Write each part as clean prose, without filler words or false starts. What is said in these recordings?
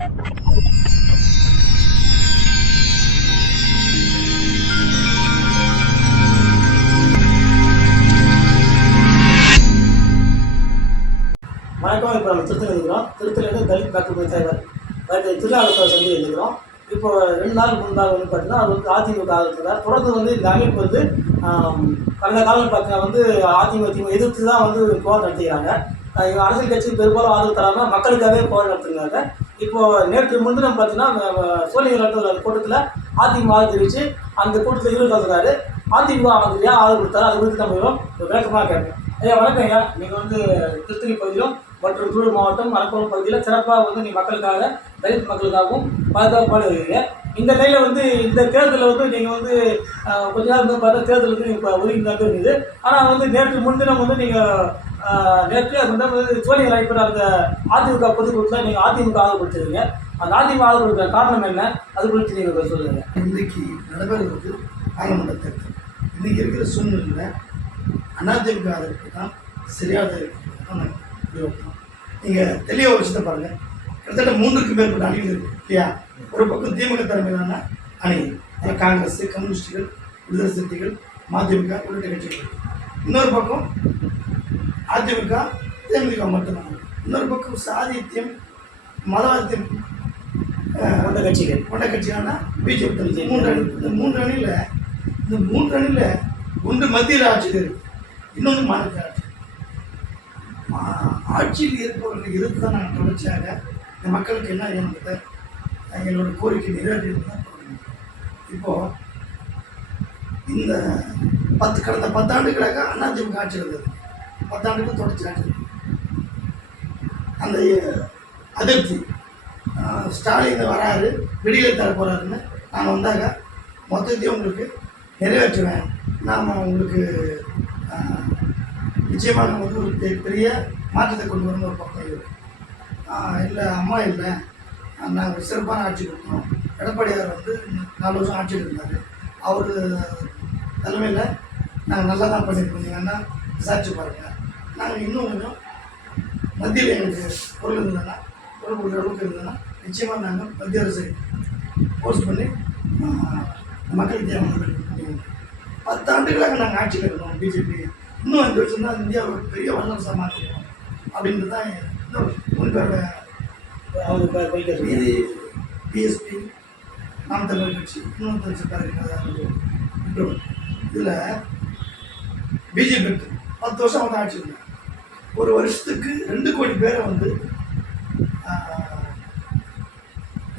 வணக்கம். இப்போ நம்ம திருத்தணி இருக்கிறோம். திருத்தணிலேருந்து தலித் டாக்டர் தலைவர் திருநாளர் சந்தி இருக்கிறோம். இப்போ 2 நாள் முன்பாக வந்து பார்த்தீங்கன்னா அது வந்து அதிமுக ஆதரவு தொடர்ந்து வந்து இந்த அமைப்பு வந்து கடந்த காலம் பார்த்தீங்கன்னா வந்து அதிமுக எதிர்த்து தான் வந்து போராட்டம் நடத்திக்கிறாங்க. அரசியல் கட்சி பெரும்பாலும் ஆதரவு தராமல் மக்களுக்காகவே போராட்டம் நடத்துகிறாங்க. இப்போது நேற்று முன்தினம் பார்த்தீங்கன்னா சோழிங்கர் நடத்துகிற கூட்டத்தில் அதிமுக ஆதரவு தெரிவித்து அந்த கூட்டத்தில் இவர் கலந்துறாரு. அதிமுக அவங்களுக்கு ஏன் ஆதரவு கொடுத்தாரு அது குறித்து நம்ம விளக்கமாக கேட்போம். ஐயா வணக்கம். ஐயா, நீங்கள் வந்து திருத்தணி பகுதியிலும் மற்றும் தூர் மாவட்டம் மலப்புரம் பகுதியில் சிறப்பாக வந்து நீங்கள் மக்களுக்காக தலித் மக்களுக்காகவும் பாதுகாப்பாடு இருக்கீங்க. இந்த நிலையில் வந்து இந்த தேர்தலில் வந்து நீங்கள் வந்து கொஞ்ச நாள் வந்து பார்த்தா தேர்தல் வந்து நீங்கள் இப்போ ஒதுக்கிட்டு இருந்தது. ஆனால் வந்து நேற்று முன்தினம் வந்து நீங்கள் நேற்று அது வந்து சோழிங்கர் அழைப்பில் அந்த அதிமுக பொதுக்கூட்டத்தில் நீங்கள் அதிமுக ஆதரவு கொடுத்துருக்கீங்க. அந்த அதிமுக ஆதரவு கொடுக்குற காரணம் என்ன, அது குறித்து நீங்கள் சொல்லுங்கள். இன்றைக்கு நடைபெறுவது பாராளுமன்ற தேர்தல். இன்றைக்கி இருக்கிற சூழ்நிலையில் அதிமுக ஆதரவுக்கு தான் சரியாக இருக்கிறது. நீங்கள் தெளிவாக விஷயத்தை பாருங்கள். கிட்டத்தட்ட 3க்கும் மேற்பட்ட அணிகள் இருக்குது இல்லையா? ஒரு பக்கம் திமுக தலைமையிலான அணி, அதில் காங்கிரஸ், கம்யூனிஸ்டுகள், விடுதலை சிறுத்தைகள், மதிமுக உள்ளிட்ட கட்சிகள். இன்னொரு பக்கம் அதிமுக, தேமுதிக மட்டும்தான். இன்னொரு பக்கம் சாதித்யம், மதவாதித்யம் கொண்ட கட்சியான பிஜேபி தலைமை. 3 அணி. இந்த 3 அணியில் ஒன்று மத்தியில் ஆட்சியில் இருக்குது, இன்னொன்று மாநில ஆட்சி. ஆட்சியில் இருப்பவர்கள் இருந்து தான் நாங்கள் தொடர்ச்சியாக இந்த மக்களுக்கு என்ன என்பதை எங்களோட கோரிக்கை நிறைவேற்றி தான் தொடங்கணும். இப்போது இந்த கடந்த 10 ஆண்டுகளாக அதிமுக ஆட்சி இருந்தது. 10 ஆண்டுகள் தொடர்ச்சி ஆட்சி. அந்த அதிருப்தி ஸ்டாலின் வராரு, விடியலை தர போகிறாருன்னு நான் வந்தாங்க மொத்தத்தையும் உங்களுக்கு நிறைவேற்றுவேன், நாம் உங்களுக்கு நிச்சயமாக நம்ம வந்து ஒரு பெரிய மாற்றத்தை கொண்டு வரணும். ஒரு பக்கம் இல்லை அம்மா இல்லை, நாங்கள் சிறப்பான ஆட்சி கொடுத்தோம். எடப்பாடியார் வந்து 4 வருஷம் ஆட்சியில் இருந்தார். அவர் தலைமையில் நாங்கள் நல்லா தான் பண்ணியிருக்கோம். நீங்கள் வேணால் விசாரிச்சு பாருங்கள். நாங்கள் இன்னும் கொஞ்சம் மத்தியில் எங்களுக்கு பொருள் இருந்ததுன்னா, பொருள் கொடுக்குற அளவுக்கு இருந்ததுன்னா நிச்சயமாக நாங்கள் மத்திய அரசை போஸ்ட் பண்ணி மக்களுக்கு தேவையான 10 ஆண்டுகளாக நாங்கள் ஆட்சியில் இருக்கோம். பிஜேபி இன்னும் 5 வருஷம் தான் இந்தியாவை பெரிய வல்லரசாக மாற்றிடுவோம் அப்படின்றது தான் முன்போட இது. பிஎஸ்பி, நாம் தமிழர் கட்சி, இன்னொரு சட்டம் இதில் பிஜேபி 10 வருஷம் வந்து ஆட்சி இருந்தாங்க. ஒரு வருஷத்துக்கு 2 கோடி பேரை வந்து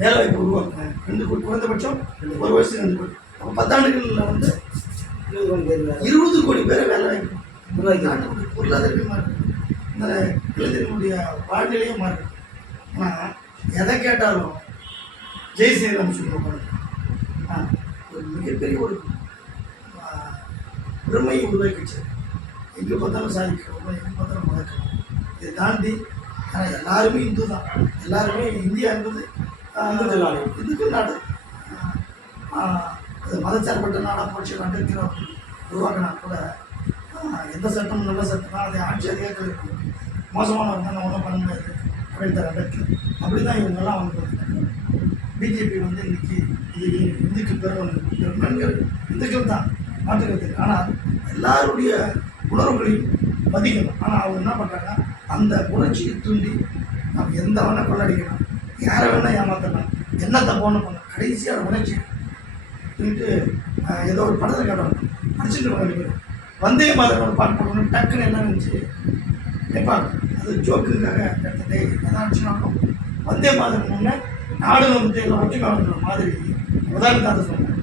வேலைவாய்ப்பு உருவாக்குனாங்க. 2 கோடி குறைந்தபட்சம் ஒரு வருஷத்துக்கு 2 கோடி. அப்போ 10 ஆண்டுகளில் வந்து 20 கோடி பேரை வேலைவாய்ப்பு உருவாக்கி பொருளாதாரமே மாறுது. இந்த இளைஞர்களுடைய வாழ்நிலையே மாறுது. ஆனால் எதை கேட்டாலும் ஜெய் ஸ்ரீராம் சொல்லுவாங்க. ஒரு மிகப்பெரிய ஒரு பெருமையை உருவாக்கிச்சு. எங்கே பார்த்தாலும் சாதிக்கணும், எங்கே பார்த்தாலும் மறக்கணும். இதை தாண்டி ஆனால் எல்லாருமே இந்து தான். எல்லாருமே இந்தியா என்பது இந்துக்கள் நாடு. அது மதச்சார்பற்ற நாடாக போச்சு. அம்பேத்கர் உருவாக்கினா கூட எந்த சட்டம் நல்ல சட்டம்னா அதை ஆட்சி அதிகாரத்தில் இருக்கும். மோசமான இருந்தால் நான் ஒன்றும் பண்ண முடியாது அப்படின்ட்டு அம்பேத்கர். அப்படி தான் இவங்கெல்லாம் வந்து பார்த்துட்டாங்க. பிஜேபி வந்து இன்றைக்கி இது இந்துக்கு பெருமன்கள் இந்துக்கள் தான் மாற்றுக்கிறது. ஆனால் எல்லாருடைய உணர்வுகளையும் மதிக்கணும். ஆனால் அவங்க என்ன பண்ணுறாங்க, அந்த உணர்ச்சியை தூண்டி நம்ம எந்த வேணால் கொள்ளடிக்கணும், யாரை வேணால் ஏமாற்றலாம், என்ன தப்போன்னு பண்ணலாம். கடைசியாக உணர்ச்சி சொல்லிட்டு ஏதோ ஒரு படத்தை காட்டணும் படிச்சுட்டு வாங்க. வந்தே மாதிரி ஒரு பாட்டு போடணும் டக்குன்னு என்ன இருந்துச்சு நினைப்பாங்க. அது ஜோக்குக்காக எடுத்ததே எதாவது ஆச்சுனாலும் வந்தே மாதிரி முன்னே நாடு வந்து ஒற்றுமை மாதிரி உதாரணத்தை சொன்னேன்.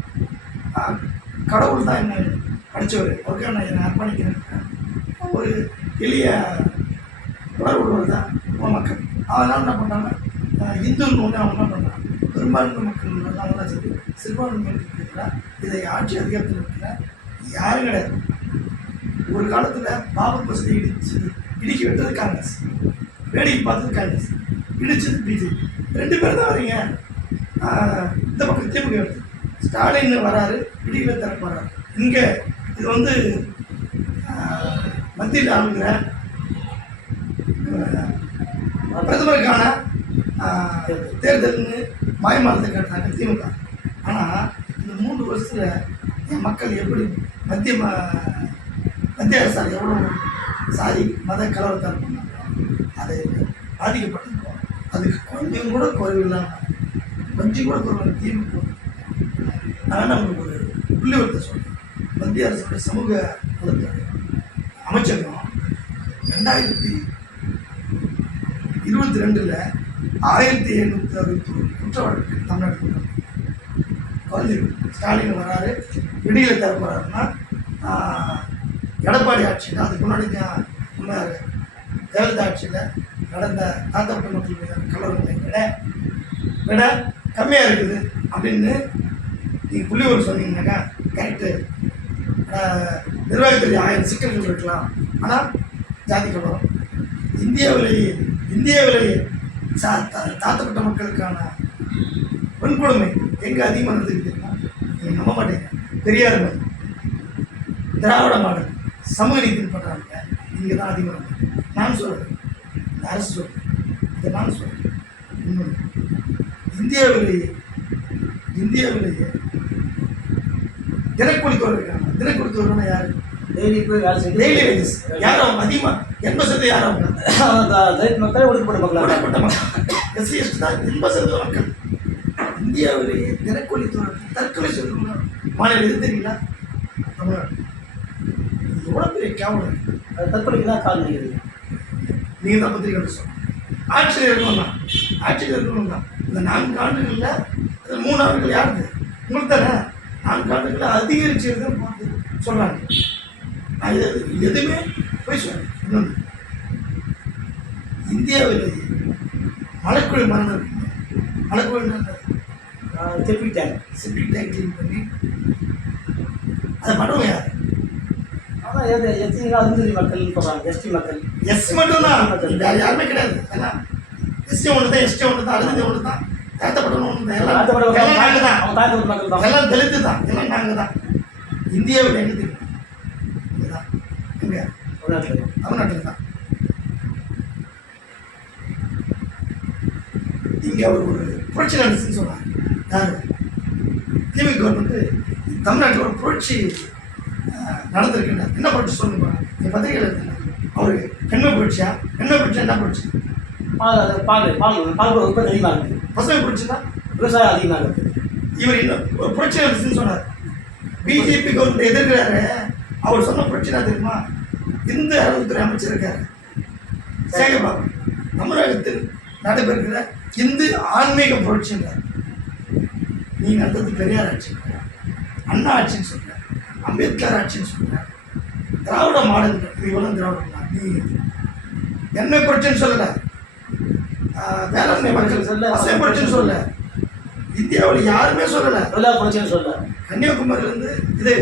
கடவுள் தான் என்ன படித்தவர், அவருக்காக நான் என்னை அர்ப்பணிக்கிறேன். ஒரு எளிய உணர்வுள்ளவர் தான் மக்கள். அதனால் என்ன பண்ணாங்க, இந்துன்னு ஒன்று அவங்க என்ன பண்ணுறாங்க, பெரும்பான்மை மக்கள் நல்லா சரி சிறுபான்மை இருக்கிற இதை ஆட்சி அதிகாரத்தில் இருக்கிற யாரும் கிடையாது. ஒரு காலத்தில் பாபர் மசூதி இடிக்க விட்டது காங்கிரஸ், வேடிக்கை பார்த்தது காங்கிரஸ், இடிச்சது பிஜேபி. 2 பேர் தான் வரீங்க. இந்த பக்கம் திமுக எடுத்து ஸ்டாலின் வராரு, இடியில தரப்பு வர்றாரு. இங்கே இது வந்து மத்தியில் ஆளுங்கிற பிரதமருக்கான தேர்தல்னு மாயமானத்தை காட்டுறாங்க திமுக. ஆனால் இந்த 3 வருஷத்தில் என் மக்கள் எப்படி மத்திய அரசாங்கம் எவ்வளோ சாதி மத கலவரத்தால் பண்ணாங்க, அதை பாதிக்கப்பட்டிருக்கோம். அதுக்கு கொஞ்சம் கூட குறைவில்லாமல் திமுக. நான் உங்களுக்கு ஒரு புள்ளிவரத்தை சொல்கிறேன். மத்திய அரசுடைய சமூக நலத்துறை அமைச்சகம் 2022 1761 குற்ற வழக்கு தமிழ்நாட்டுக்கு குறைஞ்சிருக்கு. ஸ்டாலின் வராரு, விடியலை தர போகிறாருன்னா எடப்பாடி ஆட்சியில் அதுக்கு முன்னாடி முன்னாள் ஜெயலலிதா ஆட்சியில் நடந்த தாத்தப்பட்ட மக்கள் மீதான கலவரங்களை விட கம்மியாக இருக்குது அப்படின்னு நீங்கள் புள்ளிவரம் சொன்னீங்கன்னாக்கா கரெக்டு. நிர்வாகத்துறை 1000 சிக்கல்கள் இருக்கலாம், ஆனால் ஜாதி கலவரம் இந்தியாவிலேயே தாத்தப்பட்ட மக்களுக்கான வன்கொடுமை எங்கே அதிகமாக நடந்துக்கிட்டு நீங்கள் நம்ப மாட்டீங்க. பெரியார் மாதிரி திராவிட மாடல் சமூக நீதினு பண்ணுறாங்க, இங்கே தான் அதிகமாக நான் சொல்கிறேன். இந்த அரசு சொல்கிறேன், இதை நான் சொல்கிறேன். இன்னொன்று இந்தியாவிலேயே தினக்கூலித்தோர் இருக்காங்க. தினக்கூலித்தோர்னா யார்? டெய்லி போய் வேலை செய்ய டெய்லி வேஜஸ். யாரும் அதிகமாக 80% யாரும் தலித் மக்கள் ஒடுக்கப்பட்ட மக்கள் எஸ்சி எஸ்டி தான் 80% மக்கள். இந்தியாவிலேயே தினக்கூலித்தோர் தற்கொலை சொல்லுங்க மாநிலம் எது தெரியுங்களா? தமிழ்நாடு. எவ்வளோ பெரிய கேவலம். தற்கொலைக்கு தான் கால் நிற்கிறது. நீங்கள் தான் பத்திரிகை சொல்லுங்கள். ஆட்சியில் இருக்கணும் தான். இந்த 4 ஆண்டுகளில் அது 3 ஆண்டுகள் யாருது உங்களுக்கு தானே? 4 ஆண்டுகளில் அதிகரிச்சிருதுன்னு பார்த்து சொல்கிறாங்க. நான் எதுவுமே போய் சொல்கிறேன். இன்னொன்று இந்தியாவிலேயே மலைக்குழி மரணம் செப்டிக் டேங்க் க்ளீன் பண்ணி அதை பண்ணுவோம் யார்? ஆனால் எஸ்சிங்களா அருந்ததி மக்கள்னு சொல்கிறாங்க. எஸ்டி மக்கள் எஸ்சி மட்டும்தான், யாருமே கிடையாது. ஏன்னா எஸ்சி ஒன்று தான், எஸ்டி ஒன்று தான், அருந்ததி ஒன்று தான், தாழ்த்தப்பட்டவங்க ஒன்று தான், எல்லாம் நாங்கள் தான். அவங்க தாழ்த்தப்பட்ட மக்கள் தான், எல்லாம் தலித்து தான், எல்லாம் நாங்கள் தான். இந்தியாவில் எங்கே தெரியும்? இங்கே தான். எங்கே? தமிழ்நாட்டில் தான். இங்கே அவர் ஒரு புரட்சி நடந்துச்சுன்னு சொன்னார். யார்? திமுக கவர்மெண்ட்டு தமிழ்நாட்டில் ஒரு புரட்சி நடந்திருக்குன்னா என்ன புரட்சி சொல்லுங்க. என் பத்திரிகையில் இருக்குங்க. அவருக்கு பெண்மை புரட்சியா? பெண்மை புரட்சி என்ன புரட்சி? பால் உற்பத்தி அதிகமாக இருக்குது. பசுமை புரட்சி தான், விவசாயம் அதிகமாக இருக்குது. இவர் இன்னும் ஒரு புரட்சி நடந்துச்சுன்னு சொன்னார். BJP government எதிர்க்கிறாரு. அவர் சொன்ன புரட்சினா தெரியுமா? இந்து அறநிலைத்துறை அமைச்சர் இருக்காரு சேகர்பாபு. தமிழகத்தில் நடைபெறுகிற இந்து ஆன்மீக புரட்சிங்கிறார். நீ நடந்தது பெரியார் ஆட்சி, அண்ணா ஆட்சின்னு சொல்ற, அம்பேத்கர் ஆட்சின்னு சொல்ற, திராவிட மாடல் இவெல்லாம் திராவிட மாடல். நீ என்ன புரட்சின்னு சொல்லல, வேளாண்மை மக்கள் சொல்ல, அசை புரட்சின்னு சொல்ல, இந்தியாவில் யாருமே சொல்லலை. எல்லா புரட்சின்னு சொல்ல. கன்னியாகுமரியிலேருந்து இது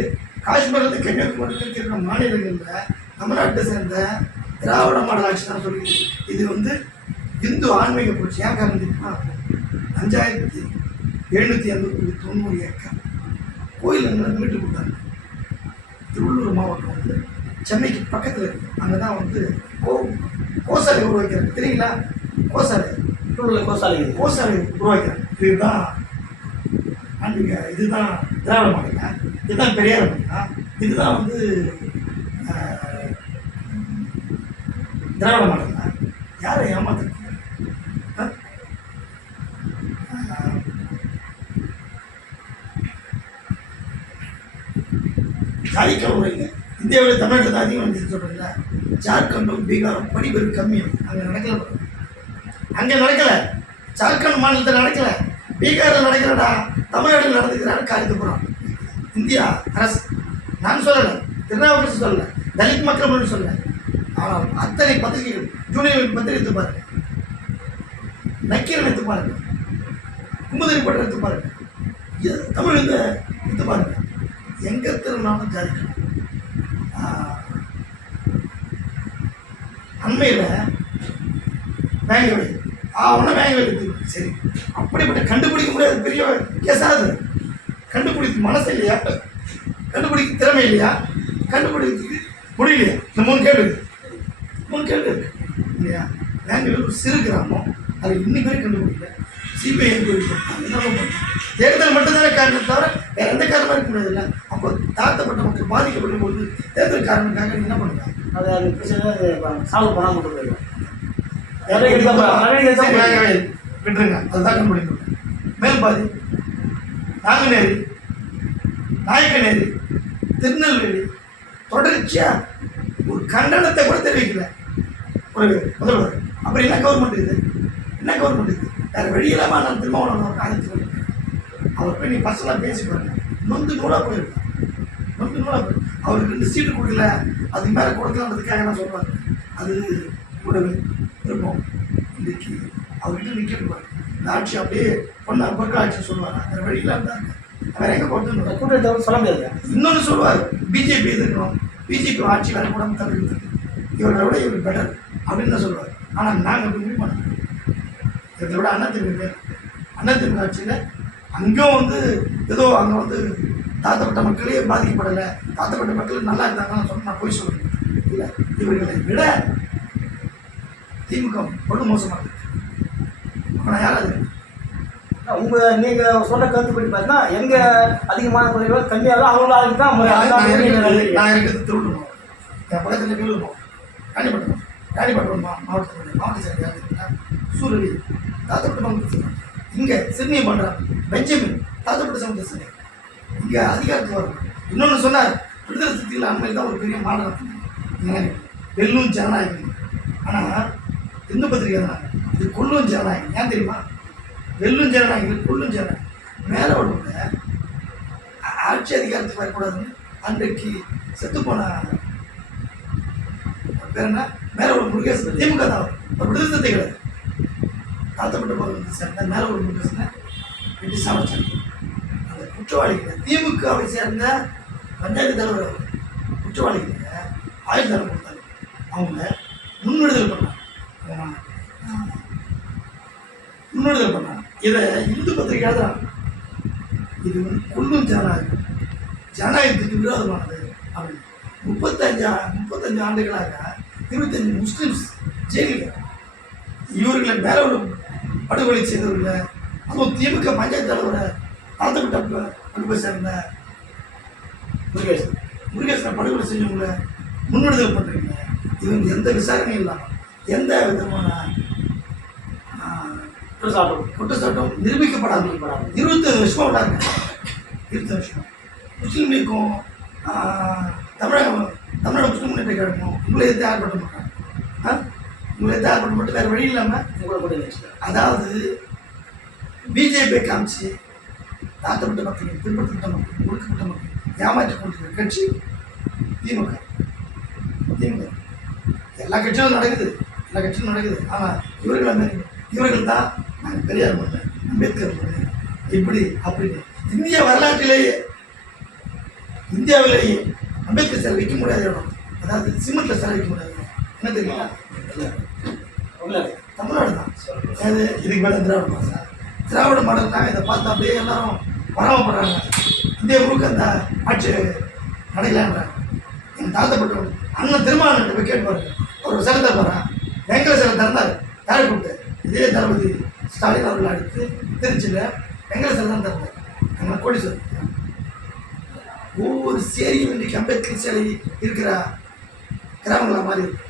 காஷ்மீர்லேருந்து கன்னியாகுமரியில் இருக்கிற மாநிலங்களில் தமிழ்நாட்டை சேர்ந்த திராவிட மாடல் ஆட்சி தான் சொல்லி இது இந்து ஆன்மீக புரட்சி. ஏன் காரணம் தெரியுமா? 5790 ஏக்கர் கோயிலுங்களை மீட்டு கொடுத்தாங்க. திருவள்ளூர் மாவட்டம் சென்னைக்கு பக்கத்தில் இருக்குது. அங்கே தான் கோசாலை உருவாக்கிறாங்க. தெரியுங்களா? கோசாலை உருவாக்கிறாங்க. இதுதான் ஆன்மீக, இதுதான் திராவிட மாடலா, இதுதான் பெரியார் மாடலா, இதுதான் திராவிட மாடலா? யாரை ஏமாத்த ஜாதிக்க உரைங்க. இந்தியாவில் தமிழ்நாட்டில் தான் அதிகம் சொல்கிறீங்களா? ஜார்க்கண்டும் பீகாரும் படிப்பெரு கம்மியும். அங்கே நடக்கலை. ஜார்க்கண்ட் மாநிலத்தில் நடக்கலை, பீகாரில் நடக்கிறடா, தமிழ்நாட்டில் நடந்துக்கிறாரு காரியத்துப்புறம். இந்தியா அரசு நான் சொல்லலை, திருநாவுக்கரசு சொல்லலை, தலித் மக்கள் சொல்லலை. ஆனால் அத்தனை பத்திரிகைகள், ஜூனியர் பத்திரிகை எடுத்து பாருங்க, நக்கீரன் எடுத்து பாருங்க, குமுதரி பட்டம் எடுத்து பாருங்க, தமிழ் எடுத்து பாருங்க. எங்கே திருநாளும் ஜாதிக்கணும். அண்மையில் வேங்க வை அவனை வேங்க வைக்கிறது சரி, அப்படிப்பட்ட கண்டுபிடிக்க முடியாது பெரிய கேஸாது. கண்டுபிடிக்க மனசு இல்லையா? கண்டுபிடிக்க திறமை இல்லையா? கண்டுபிடிக்கிறதுக்கு முடியலையா? இந்த 3 கேள்வி இருக்கு இல்லையா? வேங்க ஒரு சிறு கிராமம், அது இன்னைக்கு வரைக்கும் கண்டுபிடிக்கல. சிபிஐ என்கொயரி பண்ணாங்க. என்ன பண்ணுறது? தேர்தல் மட்டும்தானே காரணம் தவிர வேறு எந்த காரணமாக இருக்க முடியாதுல்ல. அப்போ தாழ்த்தப்பட்ட மக்கள் பாதிக்கப்படும் போது தேர்தல் காரணத்துக்காக என்ன பண்ணுறாங்க? அது பிரச்சனை சால்வ் பண்ணாமல் போயிடுவாங்க. விட்டுருங்க, அதுதான் கண்டுபிடிக்கணும். மேல்பாதி, நாங்குநேரி, நாயக்கநேரி, திருநெல்வேலி தொடர்ச்சியாக ஒரு கண்டனத்தை கூட தெரிவிக்கல ஒரு முதல்வர். அப்புறம் என்ன கவர்மெண்ட் இது? என்ன கவர்மெண்ட் இது? வேறு வழி இல்லாமல் நான் திருமாவளவன் காலத்துக்கு அவர் போய் நீ பர்சனலாக பேசி பாருங்க, நொந்து நூலாக போயிருக்கேன். நொந்து நூலாக போய் அவருக்கு 2 சீட்டு கொடுக்கல, அதுக்கு மேலே கொடுக்கலான்றதுக்காக என்ன சொல்கிறாரு? அது கூட விருப்பம். இன்றைக்கி அவர்கிட்ட நிற்கக்கூடாது. இந்த ஆட்சி அப்படியே பொண்ணு பொருட்கள் ஆட்சி சொல்லுவாங்க. வேறு வழி இல்லாமல் தான் வேறு எங்கே போகிறது? கூட்டத்தை சொல்ல முடியாது. இன்னொன்று சொல்லுவார், பிஜேபி எதிர்க்கணும், பிஜேபி ஆட்சி வேலை கூட தவிர்த்து இவர்களை விட இவர் பெட்டர் அப்படின்னு தான் சொல்லுவார். ஆனால் நாங்கள் அப்படி முடிவு பண்ணோம். இதை விட அதிமுக ஆட்சியில் அங்கேயும் ஏதோ அங்கே தாழ்த்தப்பட்ட மக்களே பாதிக்கப்படலை, தாழ்த்தப்பட்ட மக்கள் நல்லா இருந்தாங்கன்னு சொன்னால் நான் போய் சொல்லுவேன். இல்லை, இவர்களை விட திமுக ரொம்ப மோசமாக இருக்குது. ஆனால் யாராவது நீங்கள் சொல்கிற கருத்துப்படி பார்த்தீங்கன்னா எங்கே அதிகமான குறைகள் கம்மியாக தான் அவங்களால தான் நான் இருக்கிறது திருவள்ளூர் மாவட்டம். என் பக்கத்தில் வேலூர் மாவட்டம், ராணிப்பட்டம் மாவட்டத்தில் மாவட்ட செயலாளர் சூரவி தாத்தப்பட்ட சமூகத்தில், இங்கே சிறுமியை பண்ணுறாங்க பெஞ்சமின் தாத்தப்பட்ட சமூகத்தில் இங்கே அதிகாரத்தில் வரும். இன்னொன்று சொன்னார், விடுதலை சிறுத்தைகள் அண்மையில் தான் ஒரு பெரிய மாநிலம் வெல்லும் ஜனநாயகம். ஆனால் இந்து பத்திரிகை தான் இது கொல்லும் ஜனநாயகம். ஏன் தெரியுமா? வெல்லும் ஜனநாயகம், கொல்லும் ஜனநாயகம். மேலே உள்ள ஆட்சி அதிகாரத்துக்கு வரக்கூடாதுன்னு அன்றைக்கு செத்துப்போன பேர் என்ன, மேலே உள்ள முருகேசன் திமுக தான் ஒரு விடுதலை சிறுத்தை கிடையாது. தாழ்த்தப்பட்ட பகுதியை சேர்ந்த மேலே உள்ள முருகேசனை வெட்டி சாமிச்சாங்க. அந்த குற்றவாளிகளை திமுகவை சேர்ந்த பஞ்சாயத்து தலைவர் குற்றவாளிகளை ஆயுள் தண்டனை கொடுத்தாங்க. அவங்க முன்விடுதலை பண்ணாங்க. இதை இந்து பத்திரிகை எழுதுறாங்க. இது கொல்லும் ஜனநாயகம், ஜனநாயகத்துக்கு விரோதமானது அப்படின்னு. 35 ஆண்டுகளாக 25 முஸ்லிம்ஸ் ஜெயிலில் இவர்களை மேலே உள்ள படுகொலை செய்தவர்களை, அதுவும் திமுக பஞ்சாயத்து தலைவரை தாழ்த்தப்பட்ட படுகொலை சேர்ந்த முருகேசனை படுகொலை செஞ்சவங்களை முன்விடுதலை பண்ணுறீங்க. இவங்க எந்த விசாரணையும் இல்லாமல், எந்த விதமான குற்றச்சாட்டும் நிரூபிக்கப்படாது. 25 வருஷமாக விடாங்க. 20 வருஷம் முஸ்லீம் லீக்கும் தமிழக முஸ்லீம் முன்னேற்ற கழகமும் உங்களை தயார் பண்ண மாட்டாங்க. உங்களை தயார் பண்ண மட்டும் வேறு வழி இல்லாமல் உங்களை போட்டு வச்சுட்டாங்க. அதாவது பிஜேபி காமிச்சு தாழ்த்தப்பட்ட மக்கள், பின்பற்றப்பட்ட மக்கள், ஒடுக்கப்பட்ட மக்கள் ஏமாற்றி கொண்டிருக்கிற கட்சி திமுக. எல்லா கட்சியும் நடக்குது. ஆனால் இவர்கள் தான் பெரியார் மன்னன், அம்பேத்கர் மன்னன், இப்படி அப்படின்னு இந்திய வரலாற்றிலேயே இந்தியாவிலேயே அம்பேத்கர் சிலை வைக்க முடியாத இடம், அதாவது சிமெண்ட்டில் சிலை வைக்க முடியாத இடம் என்ன தெரியுமா? தமிழ்நாடு தான். அது இதுக்கு மேலே திராவிட மாடல் தான். இதை பார்த்தா அப்படியே எல்லாரும் பராமப்படுறாங்க. இந்தியா முழுக்க அந்த ஆட்சி நடையிலான்றாங்க. என் தாழ்த்தப்பட்டவங்க அண்ணன் திருமாவளவன் போய் கேட்பாரு. அவர் சிலை தருவாரா? வெங்கல சிலை திறந்தார். யாரை கூப்பிட்டு? இதே தளபதி ஸ்டாலின் அவர்கள் அடுத்து திருச்சியில் வெங்கல சிலை தான் திறந்தார். அங்கே கோடீஸ்வரர். ஒவ்வொரு சேரியும் இன்றைக்கு அம்பேத்கர் சிலை இருக்கிற கிராமங்களாக மாறி இருக்கு.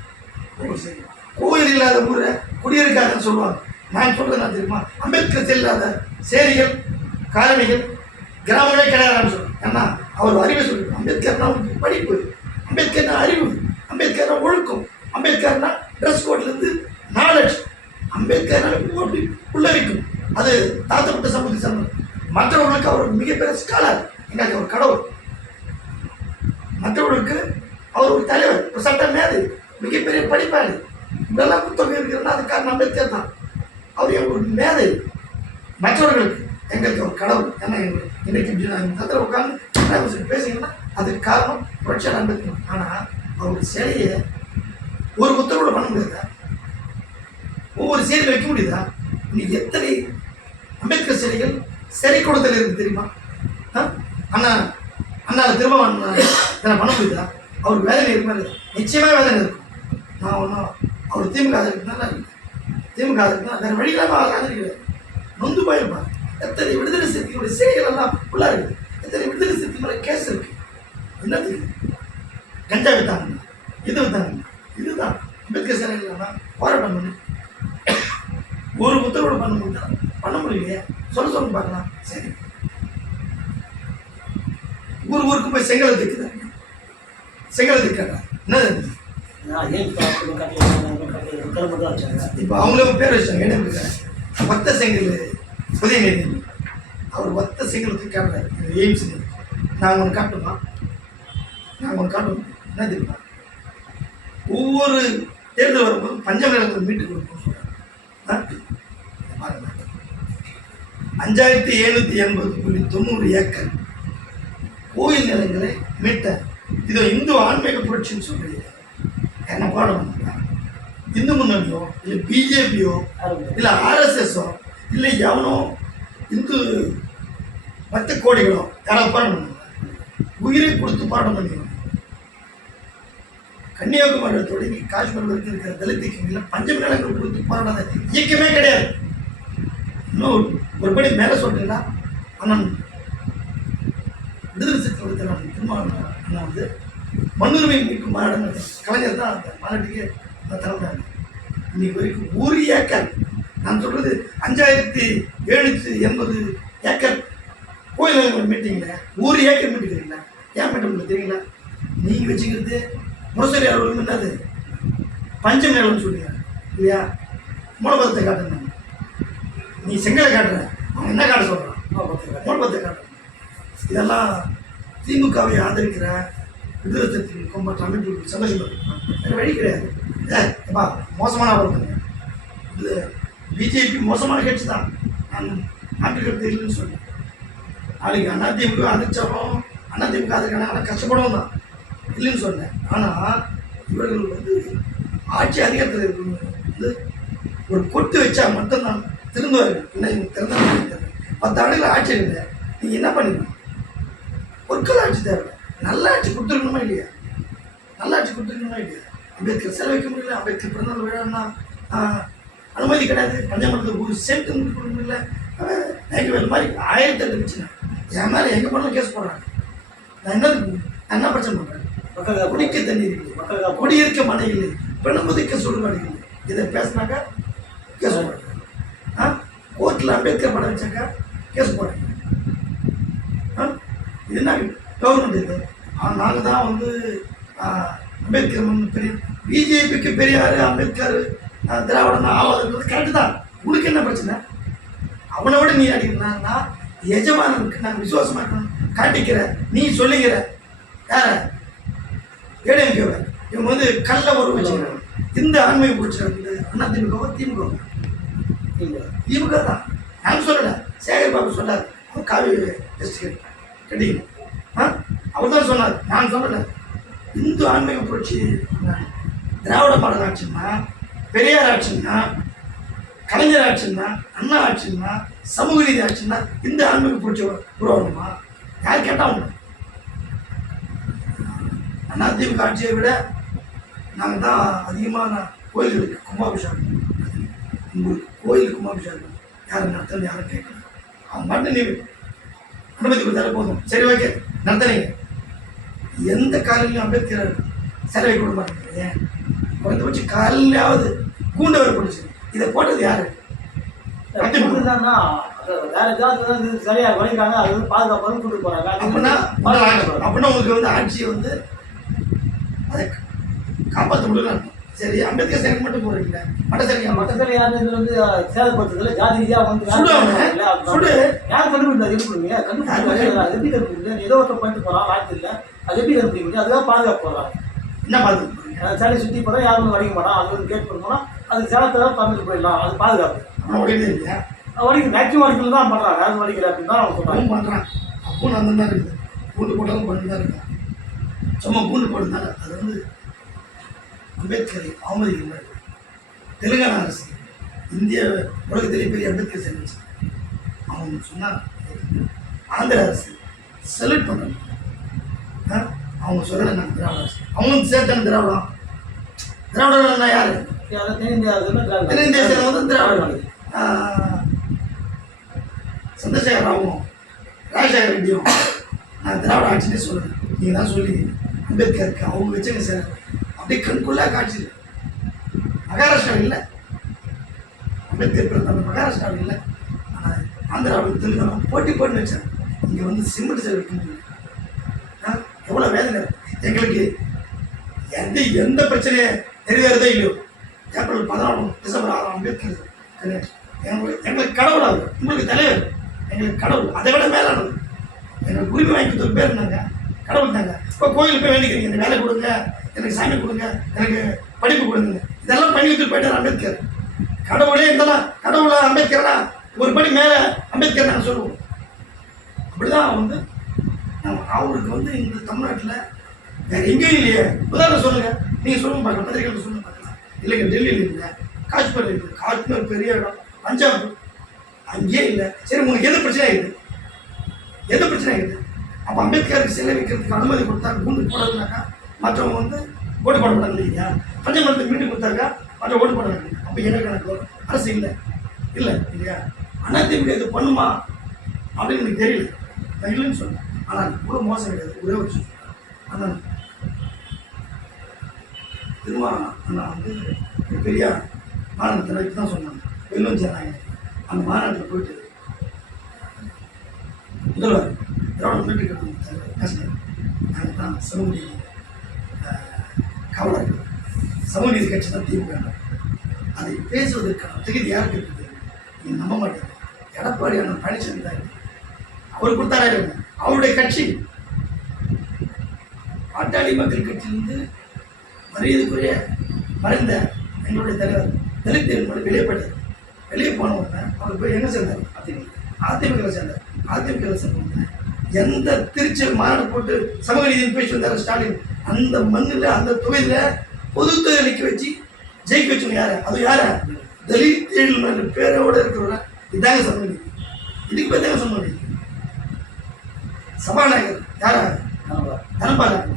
ஒவ்வொரு சேரி கோயில் இல்லாத ஊரை குடியிருக்காதுன்னு சொல்லுவாங்க. நான் சொல்கிறது நான் தெரியுமா? அம்பேத்கர் சிலை இல்லாத சேரிகள், காலனிகள், கிராமங்களே கிடையாதுன்னு சொல்லுவேன். ஏன்னா அவர் அறிவை சொல்லுவார். அம்பேத்கர்னா படிப்பு, அம்பேத்கர்னா அறிவு, அம்பேத்கர்னா ஒழுக்கம், அம்பேத்கர்னா ட்ரெஸ் கோட்லேருந்து நாலேஜ், அம்பேத்கர்னால அப்படி உள்ளரிக்கும். அது தாழ்த்தப்பட்ட சமூகத்தை சார்ந்த மற்றவர்களுக்கு அவர் மிகப்பெரிய ஸ்காலர், எங்களுக்கு அவர் கடவுள். மற்றவர்களுக்கு அவர் ஒரு தலைவர், ஒரு சட்ட மேதை, மிகப்பெரிய படிப்பாளி. இப்படியெல்லாம் புத்தகம் இருக்கிறன்னா அது காரணம் அம்பேத்கர் தான். அவர் ஒரு மேதை. மற்றவர்களுக்கு எங்களுக்கு ஒரு கடவுள். ஏன்னா எங்களுக்கு இன்றைக்கி இப்படி நாங்கள் தந்திர உட்காந்து பேசிங்கன்னா அதுக்கு காரணம் புரட்சியாளர் அம்பேத்கர். ஆனால் அவருக்கு சிலையை ஒரு புத்தகோட பண்ண முடியாதா? ஒவ்வொரு சேரியில் வைக்க முடியுதா? இன்னைக்கு எத்தனை அம்பேத்கர் சிலைகள் சிறை கூடத்தில் இருக்குது தெரியுமா? அண்ணாவில் திரும்ப பண்ண முடியுதா? அவருக்கு வேதனை இருக்குமா? நிச்சயமாக வேதனை இருக்கும். நான் ஒன்றும் அவர் திமுக இருக்குனால திமுக ஆதரிக்கலாம், வேறு வழிகளாக ஆதரிக்கிறார். நொந்து போயிருப்பார். எத்தனை விடுதலை சிறுத்தைகளுடைய சிறைகள் எல்லாம் உள்ளா இருக்குது. எத்தனை விடுதலை சிறுத்தை மேலே கேஸ் இருக்கு. என்னத்துக்கு? கஞ்சா வித்தாங்க, இது வித்தாங்க. இதுதான் அம்பேத்கர் சிலைகள்லாம் போராட்டம் பண்ணி ஒரு புத்தகோட பண்ண முடியலையே. சொல்ல பார்க்கலாம். சரி, ஊருக்கு போய் செங்கலை தைக்குதாங்க, செங்கலை தைக்கிறாங்க. என்ன இப்போ அவங்களே பேர் வச்சாங்க. என்ன ஒத்த செங்கல் உதயநிதி, அவர் ஒத்த செங்கலுக்கு காட்டுறாரு. எய்ம்ஸ் நாங்கள் ஒன்று காட்டுமா, நாங்கள் ஒன்று காட்டுவோம். என்ன தெரியுமா, ஒவ்வொரு தேர்தல் வரும்போது பஞ்சம் நிலங்களை மீட்டு கொடுப்போம் சொல்கிறாங்க. 5780.90 ஏக்கர் கோயில் நிலங்களை மீட்ட இதோ இந்து ஆன்மீக புரட்சின்னு சொல்றீங்க. என்ன பாடம் பண்ணுறாங்க? இந்து முன்னணியோ இல்லை பிஜேபியோ இல்லை ஆர்எஸ்எஸோ இல்லை எவனோ இந்து 10 கோடிகளோ யாராவது பாடம் பண்ணுவாங்க? உயிரை கொடுத்து பாடம் பண்ணிடுவாங்க. கன்னியாகுமரி தொடங்கி காஷ்மீர் வரைக்கும் இருக்கிற தலித்துக்கு பஞ்சம் நிலங்கள் கொடுத்து போராடாத இயக்கமே கிடையாது. இன்னும் ஒரு படி மேலே சொல்றீங்களா, அண்ணன் விடுதலை சிறுத்தை திருமாவளவன் அண்ணன் வந்து மண்ணுரிமை மீட்கும் மாநாடு கலைஞர் தான் அந்த மாநாட்டுக்கு தலைமையாங்க. இன்னைக்கு வரைக்கும் 1 ஏக்கர், நான் சொல்றது 5780 ஏக்கர் கோயில் நிலங்கள் மீட்டிங்கள 1 ஏக்கர் மீட்டுக்கிறீங்களா? ஏன் மீட்ட முடியல தெரியுங்களா? நீங்கள் வச்சுக்கிறது முரசொலி அவர்களுக்கு என்னது பஞ்சம் நிலம்னு சொல்லுங்க இல்லையா? மூலபதத்தை காட்டுங்க. நீ செங்கலை காட்டுற, அவன் என்ன காட்ட சொல்கிறான்? மூலபதத்தை காட்டுற. இதெல்லாம் திமுகவை ஆதரிக்கிற விடுதலை சிறுத்தைகள் கொம்பற்ற அமைப்புகளுக்கு சந்தோஷப்படுறான். வேறு வழி கிடையாது. ஏப்பா மோசமான ஆபத்துங்க. இது பிஜேபி மோசமான கட்சி தான், நான் நாட்டுக்கருத்து இல்லைன்னு சொன்னேன். நாளைக்கு அதிமுக ஆதரிச்சாலும் அதிமுக ஆதரிக்கான கஷ்டப்படவும் தான் இல்லைன்னு சொன்னேன். ஆனால் இவர்கள் வந்து ஆட்சி அதிகாரத்தில் வந்து ஒரு கொட்டு வச்சா மட்டும்தான் திருந்துவார்கள். என்ன இவங்க திறந்தாங்க 10 ஆண்டுகள் ஆட்சி இல்லை. நீங்கள் என்ன பண்ணிக்கணும்? பொருட்கள் ஆட்சி தேவை. நல்ல ஆட்சி கொடுத்துருக்கணுமா இல்லையா? நல்ல ஆட்சி கொடுத்துருக்கணுமா இல்லையா? அம்பேத்கர் சிலை வைக்க முடியல, அம்பேத்கர் பிறந்தநாள் விழான்னா அனுமதி கிடையாது. பஞ்சாமரத்துக்கு 1 சென்ட் கொடுக்க முடியல. வேறு மாதிரி 1008 பிரச்சனை. என் மேலே எங்கே போனாலும் கேஸ் போடுறாங்க. நான் என்ன பிரச்சனை பண்ணுறேன்? குடிக்க தண்ணீர் இல்லை, குடியிருக்க மனை இல்லை, பெண்ணுமதிக்க சுடுகாடு இல்லை. இதை பேசினாக்கா கேஸ் போடுறாங்க. கோர்ட்டில் அம்பேத்கர் படம் வச்சாக்கா கேஸ் போடுறாங்க. இது என்ன கவர்மெண்ட்? இது நாங்கள் தான் வந்து அம்பேத்கர் பெரிய பிஜேபிக்கு பெரியார், அம்பேத்கர் திராவிடம் ஆவாதுன்றது கரெக்டு தான். உனக்கு என்ன பிரச்சனை? அவனை விட நீ அடிக்கிறனா எஜமானனுக்கு நாங்கள் விசுவாசமாக இருக்கணும் காட்டிக்கிற நீ சொல்லிக்கிற யார ஏடிஎம்கேவை இவங்க வந்து கல்ல ஒரு வச்சுக்கிறாங்க. இந்த ஆண்மையை பிடிச்சிருக்கு அண்ணா திமுக திமுக தான். நான் சொல்லலை, சேகர் பாபு சொன்னார். அவர் காவி எஸ்டிகேட் கட்டிக்கணும், அவர் தான் சொன்னார், நான் சொல்லலை. இந்து ஆன்மீக புரட்சி திராவிட மாடல் ஆட்சின்னா, பெரியார் ஆட்சின்னா, கலைஞர் ஆட்சின்னா, அண்ணா ஆட்சின்னா, சமூக நீதி ஆட்சின்னா இந்த ஆன்மீக புரட்சி உருவாகணுமா? யார் கேட்டால் உண்டு. அதிமுக ஆட்சியை விட நாங்கள் தான் அதிகமான கோயில்களுக்கு கும்பாபிஷேகம். உங்களுக்கு கோயிலுக்கு கும்பாபிஷேகம் யாரும் நடத்தணும், யாரும் கேட்கணும். அவங்க மட்டும் நீ அனுமதி கொடுத்தாலே போதும். சரி, ஓகே, நடத்துறீங்க. எந்த காலையிலையும் அம்பேத்கர் சிலை வைக்க மாட்டேங்க. ஏன்? குறைந்தபட்சம் காலையிலாவது கூண்ட வர போட்டுச்சு. இதை போட்டது யாரு? வேற ஜாதி சரியா வலிக்கிறாங்க, அது வந்து பாதுகாப்பு கூட்டு போறாங்க. அப்படின்னா உங்களுக்கு வந்து ஆட்சியை வந்து அதை காப்பாற்ற முடியல. சரி, அம்பேத்கர் சிலைக்கு மட்டும் போடுறீங்க. மற்ற சிலை யாரும் இதுல வந்து சேதப்படுத்துறதுல ஜாதி ரீதியா வந்து சுடு யார் கண்டுபிடிச்சா எப்படி பண்ணுவீங்க? கண்டுபிடிச்சா எப்படி கண்டுபிடிங்க? ஏதோ ஒருத்தர் பண்ணிட்டு போறான் வாழ்த்து இல்லை, அது எப்படி கண்டுபிடிக்க முடியும்? அதுதான் பாதுகாப்பு போடுறாங்க. என்ன பாதுகாப்பு? சிலை சுற்றி போகிறோம், யாரும் வடிக்க மாட்டான். அது வந்து கேட் பண்ணோம்னா அது சேலத்தை தான் பறந்துட்டு போயிடலாம். அது பாதுகாப்பு. உடையதே இல்லையா? வடிக்க மேக்சிமம் வடிக்கல தான் பண்ணுறாங்க. அது வடிக்கல அப்படின்னு தான் அவங்க சொல்கிறாங்க. பண்ணுறான். அப்போ அந்த மாதிரி இருக்குது. பூண்டு போட்டாலும் பண்ணி தான் இருக்கான். சும்மா பூண்டு போடுறதுனால அது வந்து அம்பேத்கரை அவமதிக்கிற தெலுங்கானா அரசு இந்திய உலகத்திலே பெரிய அம்பேத்கர் செல்வச்சு அவங்க சொன்னாங்க. ஆந்திர அரசு செலக்ட் பண்ணுறாங்க. அவங்க சொல்லலை, நாங்கள் திராவிட அரசு. அவங்களும் சேர்த்தாங்க திராவிடம். திராவிடம் யார்? அதாவது தென்னிந்தியாவில் தென்னிந்தியாவில் வந்து திராவிட சந்திரசேகர ராவும் ராஜசேகர ரெட்டியும் நான் திராவிட ஆட்சினே சொல்லுவேன். நீங்கள் தான் சொல்லி அம்பேத்கருக்கு அவங்க வச்சுங்க சார் அப்படியே கண்குள்ளாக காட்சி. மகாராஷ்டிராவில் இல்லை, அம்பேத்கர் பிறந்த மகாராஷ்டிராவில் இல்லை, ஆனால் ஆந்திராவில் தெலுங்கானா போட்டி போட்டு வச்சேன். இங்கே வந்து சிமெண்ட் சார் வைக்கணும். எவ்வளோ வேதனை எங்களுக்கு. எந்த பிரச்சனையை நிறைவேறதோ இல்லையோ ஏப்ரல் 14 டிசம்பர் 6 அம்பேத்கர் எங்களுக்கு கடவுள். அவர் உங்களுக்கு தலைவர், எங்களுக்கு கடவுள். அதை விட மேலானது. எங்களுக்கு உரிமை வாங்கிக்கிறதுக்கு பேர் இருந்தாங்க கடவுள் தாங்க. இப்போ கோயிலுக்கு போய் வேண்டிக்கிறீங்க, இந்த வேலை கொடுங்க, எனக்கு சாமி கொடுங்க, எனக்கு படிப்பு கொடுங்க, இதெல்லாம் பண்ணி கொடுத்துட்டு போயிட்டார் அம்பேத்கர். கடவுளே இருந்தாலும் கடவுளை அம்பேத்கர்னா ஒரு படி மேலே அம்பேத்கர் நாங்கள் சொல்லுவோம். அப்படிதான் வந்து அவருக்கு வந்து இந்த தமிழ்நாட்டில் வேற எங்கேயும் இல்லையே. உதாரணம் சொல்லுங்க, நீங்கள் சொல்லுங்க பார்க்கலாம், பத்திரிகைகள் சொல்லுங்க பார்க்கலாம். இல்லைங்க டெல்லியில் இல்லை, காஷ்மீர் இருக்குது, காஷ்மீர் பெரிய இடம், பஞ்சாப் அங்கேயே இல்லை. சரி, உங்களுக்கு எந்த பிரச்சனை ஆகிடுது? எந்த பிரச்சனை ஆகிடுது? அப்போ அம்பேத்கருக்கு சிலை வைக்கிறதுக்கு அனுமதி கொடுத்தா கூண்டு போடுறதுனாக்கா மற்றவங்க வந்து ஓட்டு போட மாட்டாங்க இல்லையா? பஞ்சமரத்துக்கு மீண்டும் கொடுத்தாக்கா மற்ற ஓட்டு போட மாட்டாங்க. அப்போ என்ன கணக்கு அரசு இல்லை இல்லை இல்லையா? அதிமுக இது பண்ணுமா அப்படின்னு எனக்கு தெரியல, நான் இல்லைன்னு சொன்னேன். ஆனால் இவ்வளோ மோசம் கிடையாது. ஒரே ஒரு அண்ணன் திரும்ப அண்ணா வந்து பெரிய மாநிலத்தில் தான் சொன்னாங்க, வெள்ளம் சேராங்க. அந்த மாநாட்டில் போயிட்டு முதல்வர் திராவிட முன்னேற்ற கழகம் பேசினார். நாங்கள் தான் சமூக காவலர்கள், சமூக நீதி கட்சி தான் திமுக. அதை பேசுவதற்கான தகுதி யாருக்கு இருக்குது? நீங்கள் நம்ப மாட்டேங்க. எடப்பாடி அண்ணன் பழனிசாமி தான் அவர் கொடுத்தாரு. அவருடைய கட்சி பாட்டாளி மக்கள் கட்சியிலிருந்து மரியாதைக்குரிய மறைந்த எங்களுடைய தலைவர் தலித் தேர்வு வெளியே போயிட்டார். வெளியே போன உடனே அவர் போய் என்ன சேர்ந்தார்? அதிமுக சேர்ந்தார். அதிமுக சேர்ந்த உடனே எந்த திருச்சியில் மாநாடு போட்டு சமூக நீதினு பேசி வந்தார் ஸ்டாலின், அந்த மண்ணில் அந்த தொகுதியில் பொது தொகுதிக்கு வச்சு ஜெயிக்க வச்சவங்க யாரு? அது யார? தலித் தேர்வு பேரோடு இருக்கிறவங்க. இதாங்க சமூக நீதி. இதுக்கு பேர் தாங்க சமூக நீதி. சபாநாயகர் யாரா? தனபாலன்.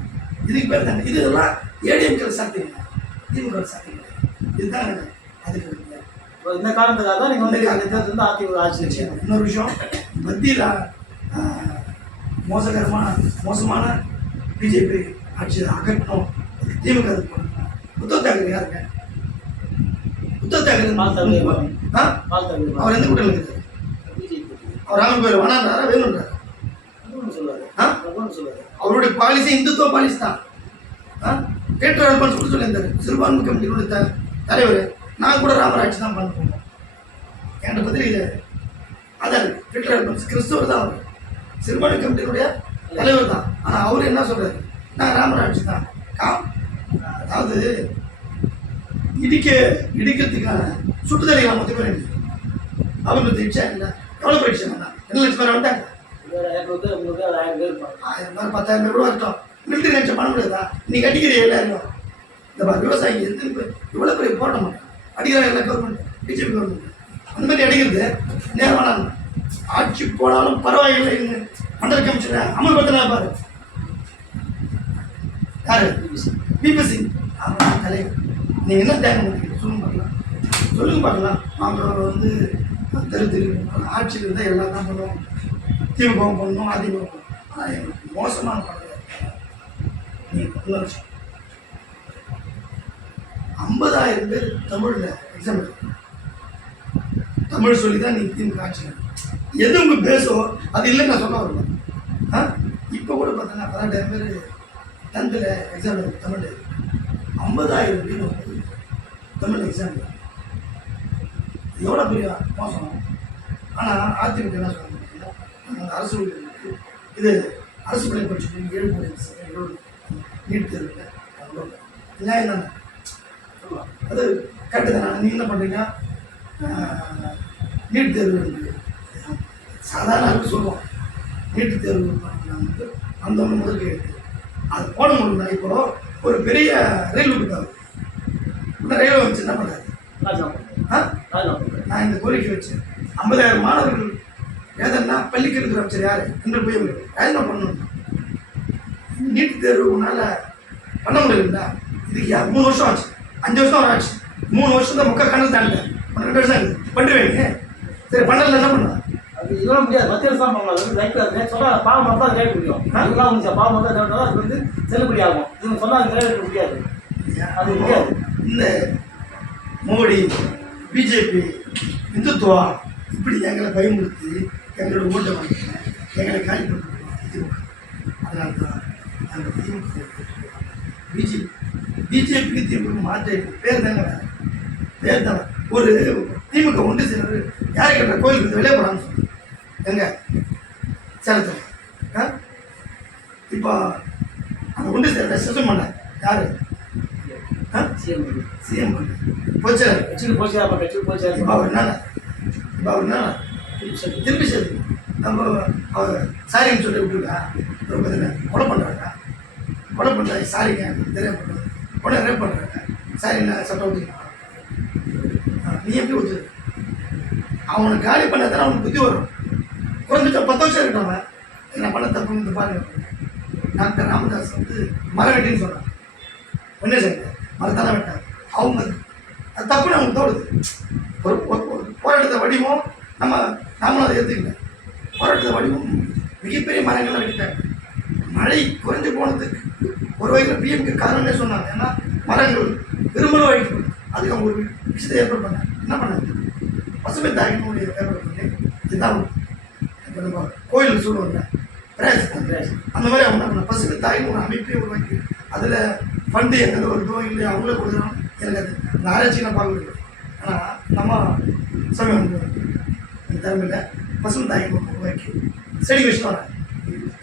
இதுக்கு பேர் தாங்க. இதெல்லாம் ஏடிஎம்கே சாத்தியம், திமுக சாத்தியம். இதுதான் அதுக்கு இந்த காரணத்துக்காக தான் நீங்கள் வந்து அதிமுக ஆட்சி வச்சீங்க. இன்னொரு விஷயம், மத்தியில் மோசமான பிஜேபி ஆட்சியை அகற்றணும், திமுக உத்தவ் தாக்கரே யாருங்க? உத்தவ் தாக்கரே அவர் எந்த கூட்டத்தில் இருக்காரு? அவர் ராமன் பேர் வேணான்றாரா வேணுன்றாரா? அவருடைய பாலிசி இந்துத்துவ பாலிசி தான். கேட்டு அல்பான்ஸ் கூட சொல்லியிருந்தாரு, சிறுபான்மை கமிட்டியினுடைய தலைவர், நான் கூட ராமராட்சி தான் பண்ண போனோம். என்கிட்ட பத்திரிகை அதான் பீட்டர் அல்பான்ஸ் கிறிஸ்தவர் தான். அவர் சிறுபான்மை கமிட்டியினுடைய தலைவர் தான். ஆனால் அவர் என்ன சொல்றாரு? நான் ராமராட்சி தான். அதாவது இடிக்கிறதுக்கான சுட்டுதலை மொத்த பேர் எனக்கு அவங்க தீட்சா இல்லை. எவ்வளோ பரீட்சை வேண்டாம்? 2 லட்சம் பேர் வந்துட்டாங்க. 1000 பேர் 10,000 ரூபா இருக்கட்டும். மிலிட்டரி நினைச்ச பண்ண முடியாதா? இன்னைக்கு அடிக்கிற எல்லாரும் இந்த விவசாயிங்க எத்தனை பேர் இவ்வளோ பெரிய போராட மாட்டேன் அடிக்கிற எல்லா கவர்மெண்ட், பிஜேபி கவர்மெண்ட் அந்த மாதிரி அடிக்கிறது நேரமான ஆட்சி போனாலும் பரவாயில்லைன்னு மண்டல கமிஷனை அமல்படுத்தினா பாரு. யாரு? பிபிசி தலைவர். நீங்கள் என்ன தேங்க முடியும் சொல்லுங்க பார்க்கலாம். நாங்கள் வந்து தெரு ஆட்சியில் இருந்தால் எல்லாம் தான் பண்ணுவோம், திமுகவும் பண்ணணும், அதிமுக பண்ணணும். ஆனால் எங்களுக்கு மோசமான படம் நீங்கள் 50,000 பேர் தமிழில் எக்ஸாம் எழுதும். தமிழ் சொல்லி தான் நீங்கள் திமுக ஆட்சி எது உங்களுக்கு பேசுவோம் அது இல்லைன்னு நான் சொல்ல வருவேன். இப்போ கூட பார்த்தீங்கன்னா 18,000 பேர் 10th எக்ஸாம் எழுதும் தமிழ். 50,000 பேர் வந்து தமிழ் எக்ஸாம் எழுதும். எவ்வளோ பெரிய மோசம். ஆனால் அதிமுக என்ன சொல்ல அரசு இது அரசு பள்ளி படிச்சு 7 கோடி நீட் தேர்வு நியாயம் தானே? அது கரெக்டு தானே? நீங்கள் என்ன பண்ணுறீங்க? நீட் தேர்வு சாதாரண அளவுக்கு சொல்லுவோம். நீட்டு தேர்வு வந்து அந்த ஒன்று முதல் கேட்டு அது போட முடியும்னா இப்போ ஒரு பெரிய ரயில் விட்டுக்காது. இன்னும் ரயில்வே வச்சு என்ன பண்ணுறாரு? நான் இந்த கோரிக்கை வச்சேன். 50,000 மாணவர்கள் ஏதன்னா பள்ளிக்கல்வித்துறை அமைச்சர் யார் என்று போய் ராஜினாமா பண்ணணும். நீட் தேர்வு உன்னால் பண்ண முடியல. இதுக்கு 3 வருஷம் ஆச்சு, 5 வருஷம் ஒரு ஆச்சு. 3 வருஷம் தான் முக்கால் கணக்கு தாண்டேன் 12 வருஷம் இருக்குது பண்ணுவேங்க. சரி பண்ணல என்ன பண்ணுவேன்? அது இதெல்லாம் முடியாது. மத்திய அரசு தான் பண்ணலாம். அது வந்து ரைட்டு சொல்ல பாவம் மட்டும் தான் கேட்க முடியும். அதெல்லாம் முடிச்சா பாவம் மட்டும் தான் அது வந்து செல்லுபடி ஆகும். இவங்க சொன்னால் அது நிறைவேற்ற முடியாது. அது முடியாது. இந்த மோடி பிஜேபி இந்துத்துவா இப்படி எங்களை பயமுறுத்தி எங்களோட ஓட்டை வாங்கிங்க எங்களை காலி பண்ணுறோம் திமுக. அதனால தான் நாங்கள் திமுக பிஜேபிக்கு திமுக மாற்ற பேர் தாங்க பேர் தானே. ஒரு திமுக ஒன்று சேர்ந்து யாரை கேட்ட கோயிலுக்கு வெளியே போடான்னு சொல்லி எங்க சேலத்தில் இப்போ அந்த ஒன்று சேர்ந்த சிசம் பண்ண யாரு சிஎம் பண்ண போச்சார் கட்சிக்கு போச்சா கட்சிக்கு போச்சா இப்போ அவர் என்னன்னா திருப்பி சேர்த்து நம்ம அவர் சாரின்னு சொல்லி விட்டுருக்கா ஒரு பார்த்தீங்கன்னா கொலை பண்ணுறாங்க சாரிங்க தெரிய பண்ணுறாங்க கொலை ரேப் பண்ணுறாங்க சாரிங்க சட்டம் ஒத்துக்கலாம். நீ எப்படி ஒத்துரு அவனை காலி பண்ண தானே அவனுக்கு புத்தி வரும். குறைஞ்சிட்ட 10 வருஷம் இருக்கவன் என்ன பண்ண தப்புன்னு இந்த பாருங்க. டாக்டர் ராமதாஸ் வந்து மரம் வெட்டின்னு சொன்னான். ஒன்னே சேர்ந்த மரத்தான வெட்டாங்க. அவங்க அது தப்புன்னு அவங்க தோடுது. ஒரு போராட்டத்தை வடிவம் நாமளும் அதை ஏற்றுக்கல. போராட்டத்தை வடிவம் மிகப்பெரிய மரங்கள்லாம் வெட்டிட்டாங்க. மழை குறைஞ்சு போனதுக்கு ஒரு வகையில் பிஎம்க்கு காரணமே சொன்னாங்க. ஏன்னா மரங்கள் பெருமளவு அழிக்கப்படும். அதுக்கு அவங்க ஒரு விஷயத்தை ஏற்பாடு பண்ணாங்க. என்ன பண்ணாங்க? பசுமை தாயினுடைய ஏற்பாடு பண்ணி இதுதான் இப்போ நம்ம கோயிலுக்கு சொல்லுவாங்க பிரயாசம் அந்த மாதிரி அவங்க என்ன பண்ண பசுமை தாயின்னு ஒரு அமைப்பே உருவாக்கி அதில் ஃபண்டு எங்கே வருதோ இல்லை அவங்களே கொடுக்குறோம். எனக்கு அது இந்த ஆராய்ச்சி நான் பார்க்க முடியும். ஆனால் நம்ம சமயம் தலைமையில் பசுமை தாயின்னு உருவாக்கி செடி வச்சுட்டு வராங்க.